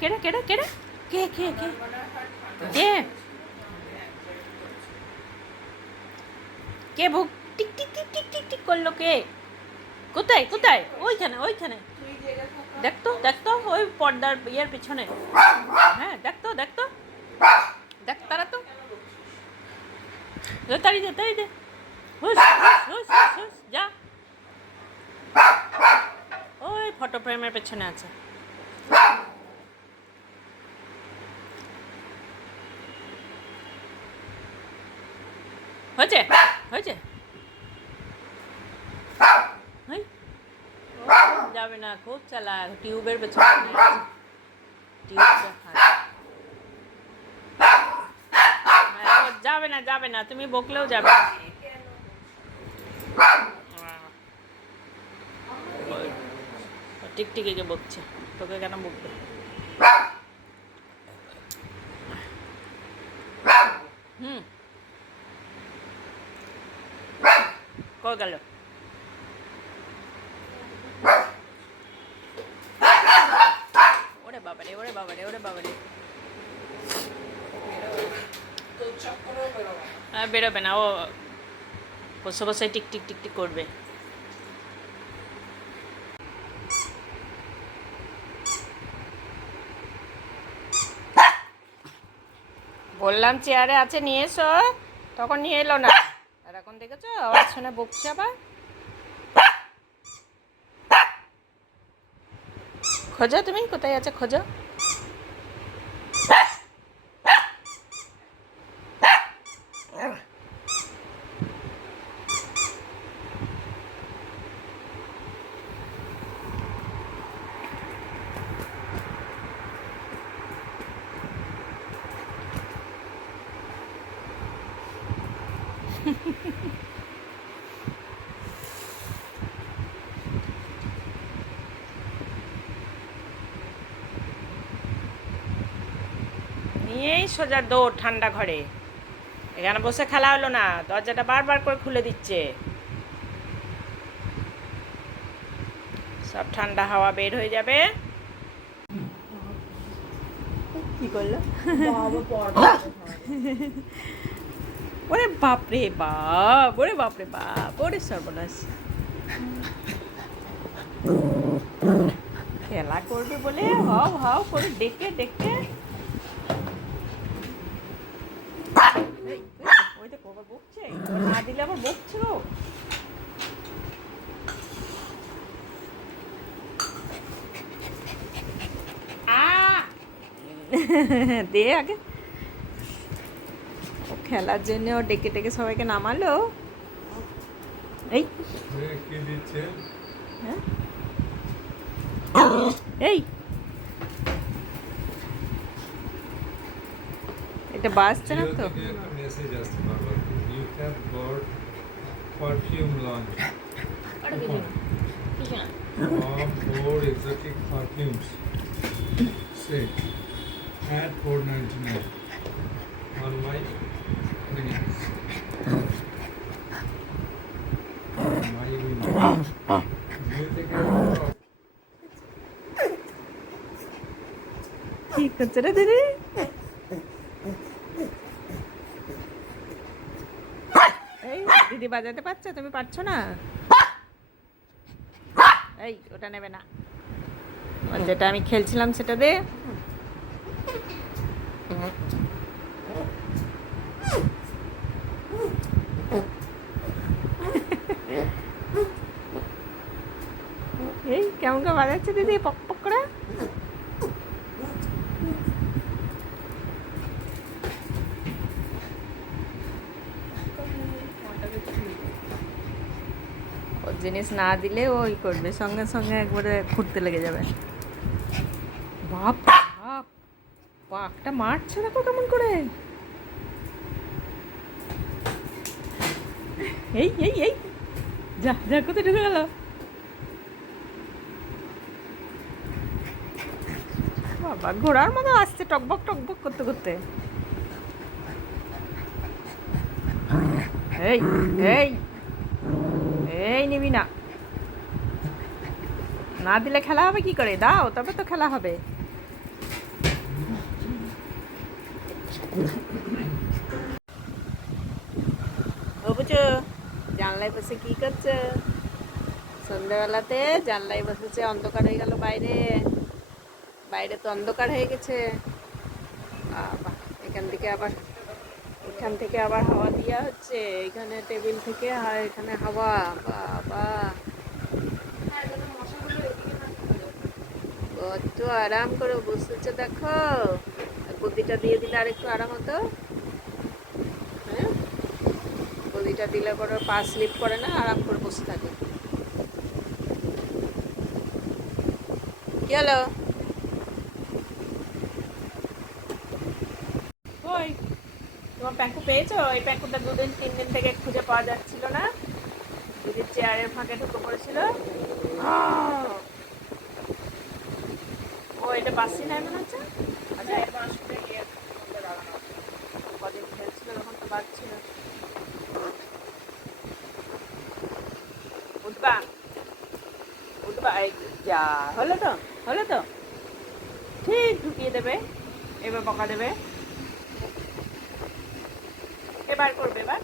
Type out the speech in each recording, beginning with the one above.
কেড়ে কেড়ে কেড়ে। কে কে কে? কে? কে ভুক tick tick tick tick tick টিক করল কে? কোথায় কোথায়? ওইখানে ওইখানে। দেখতো দেখতো ওই পর্দার ইয়ের পিছনে। হ্যাঁ দেখতো দেখতো দেখ তারা তো। তাড়ি দে তাড়ি দে। হুস হুস, হুস যা। ওই ফটো ফ্রেমের পেছনে আছে। হয়েছে? হয়েছে? যাবে না, খুব চালা টিউবের পেছনে যাবে না যাবে না, তুমি বকলেও যাবে। টিকটিকিকে বকছে? তোকে কেন বকবে? হুম। গেল। ওরে বাবারে ওরে বাবারে ওরে বাবারে। বেরোবে না, ও বসে বসে টিক টিক টিক টিক করবে। বললাম চেয়ারে আছে, নিয়ে এসো। তখন নিয়ে এলো না। আওয়াজ শোনা বকছে আবার। খোঁজো তুমি কোথায় আছে? খোঁজো। নিয়েই সোজা দৌড় ঠান্ডা ঘরে। এখানে বসে খেলা হলো না দরজাটা বারবার করে খুলে দিচ্ছে। সব ঠান্ডা হাওয়া বের হয়ে যাবে। কি করল? ওরে বাপরে বাপ ওরে বাপরে বাপ ওরে সর্বনাশ। খেলা করবে বলে হাও হাও করে ডেকে ডেকে এই, এই, ওই বকছে না দিলে আবার বকছে! দে আগে। ও খেলার জন্য ও ডেকে ডেকে সবাইকে নামালো। এই। হ্যাঁ? এই। এটা বাজছে না তো মেসেজ আসছে বারবার you have got perfume launch of four exotic perfumes set at 499 on my clinics. My window. View থেকে কি করছে রে দিদি এই দিদি বাজাতে পারছ? তুমি পারছ না? এই, ওটা নেবে না। যেটা আমি খেলছিলাম সেটা দে। এই, কেমন করে বাজাচ্ছে দিদি? পক পক করে ওর জিনিস না দিলে ওই করবে, সঙ্গে সঙ্গে একবারে ঘুরতে লেগে যাবে। বাপ বাপ পাকটা মারছে দেখো কেমন করে। এই এই এই, যা যা, কোথায় ঢুকে গেল? বাবা, ঘোড়ার মতো আসছে টকবক টকবক করতে করতে। এই এই এই নিবি না। না দিলে খেলা হবে কি করে? দাও, তবে তো খেলা হবে। জানলায় বসে কি করছে? সন্ধ্যাবেলাতে জানলায় বসেছে, অন্ধকার হয়ে গেল বাইরে। বাইরে তো অন্ধকার হয়ে গেছে। এখান থেকে আবার, এখান থেকে আবার হাওয়া দেওয়া হচ্ছে। এখানে টেবিল থেকে এখানে হাওয়া বাবা কত আরাম করে বসেছে, দেখো। গদিটা দিয়ে দিলে আর একটু আরাম হতো। হ্যাঁ? গদিটা দিলে পরে পা স্লিপ করে না, আরাম করে বসে থাকে। হলো? ওই, তোমার প্যাকু পেয়েছ? এই প্যাকুটা দুদিন তিন দিন থেকে খুঁজে পাওয়া যাচ্ছিল না? দিদির চেয়ারের ফাঁকে ঢুকে পড়েছিল। ও, এটা বাসি নাই মনে হচ্ছে? আচ্ছা কদিন খেলছিল, তখন তো বাজছিল উঠবা? উঠবা? যা, হলো তো হলো তো। ঠিক, ঢুকিয়ে দেবে, এবার বকা দেবে। এবার করবে, এবার?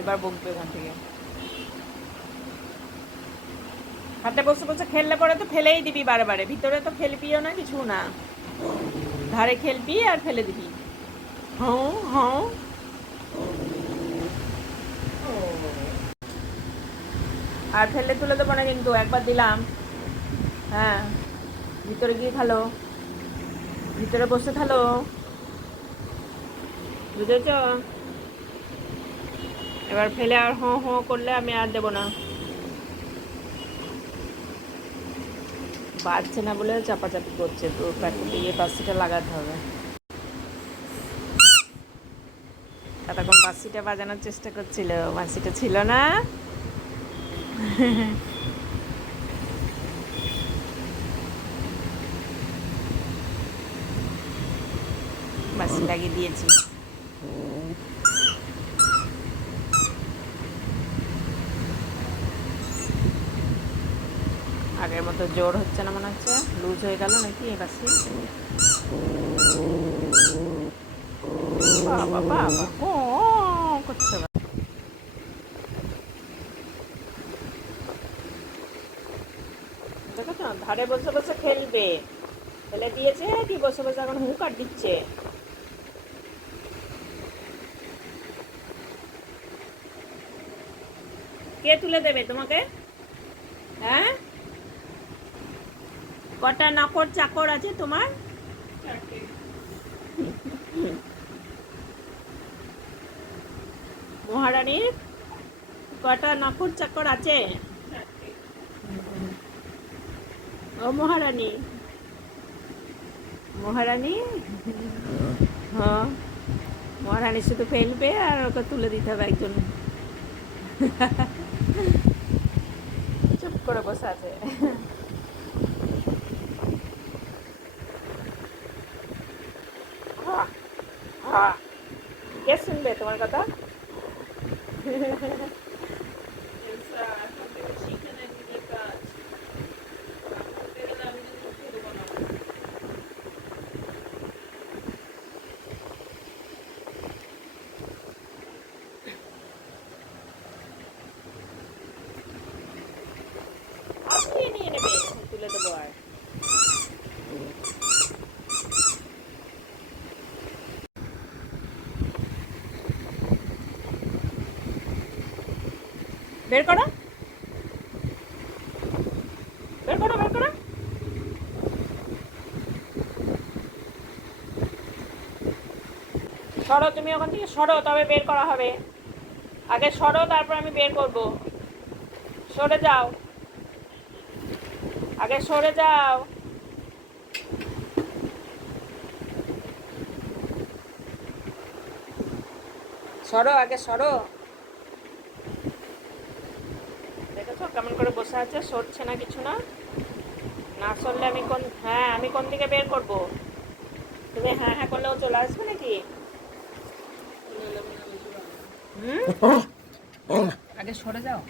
এবার বকবে ওখান থেকে। হাতে বসে বসে খেললে পরে তো ফেলেই দিবি বারে বারে ভিতরে তো ফেলবিও না, কিছু না। ধারে খেলবি আর ফেলে দিবি। হ্যাঁ হ্যাঁ আর ফেলে তুলে দেবো না কিন্তু, একবার দিলাম। হ্যাঁ ভিতরে গিয়ে খালো ভিতরে বসে খালো বুঝেছ? এবার ফেলে আর হোঁ হোঁ করলে আমি আর দেবো না। বাড়ছে না বলে চাপাচাপি করছে, তো প্যাকেটে ইয়ে বাসিটা লাগাতে হবে। এতক্ষণ বাসিটা বাজানোর চেষ্টা করছিল, বাসিটা ছিল না। বাসি লাগিয়ে দিয়েছি। আগের মতো জোর হচ্ছে না মনে হচ্ছে। লুজ হয়ে গেল নাকি বাবা বাবা করছে ধারে বসে বসে খেলবে। ফেলে দিয়েছে কি? বসে বসে এখন হুঁকার দিচ্ছে। কে তুলে দেবে তোমাকে? হ্যাঁ? কটা নকর চাকর আছে তোমার? মহারানীর কটা নকর চাকর আছে? ও মহারানী। মহারানী? হ্যাঁ। মহারানী শুধু ফেলবে আর ওকে তুলে দিতে হবে একজন। চুপ করে বসে আছে হা, হা। কে শুনবে তোমার কথা? নিয়ে নেবে তুলে দেবো আর। বের করো। বের করো বের করো। সরো, তুমি ওখান থেকে সরো, তবে বের করা হবে। আগে সরো, তারপর আমি বের করব। সরে যাও। আগে সরে যাও। সরো, আগে সরো। কেমন করে বসে আছে সরছে না কিছু না। না সরলে আমি কোন হ্যাঁ আমি কোন দিকে বের করব? তুমি হ্যাঁ হ্যাঁ করলেও চলে আসবে নাকি? হুম? আগে সরে যাও।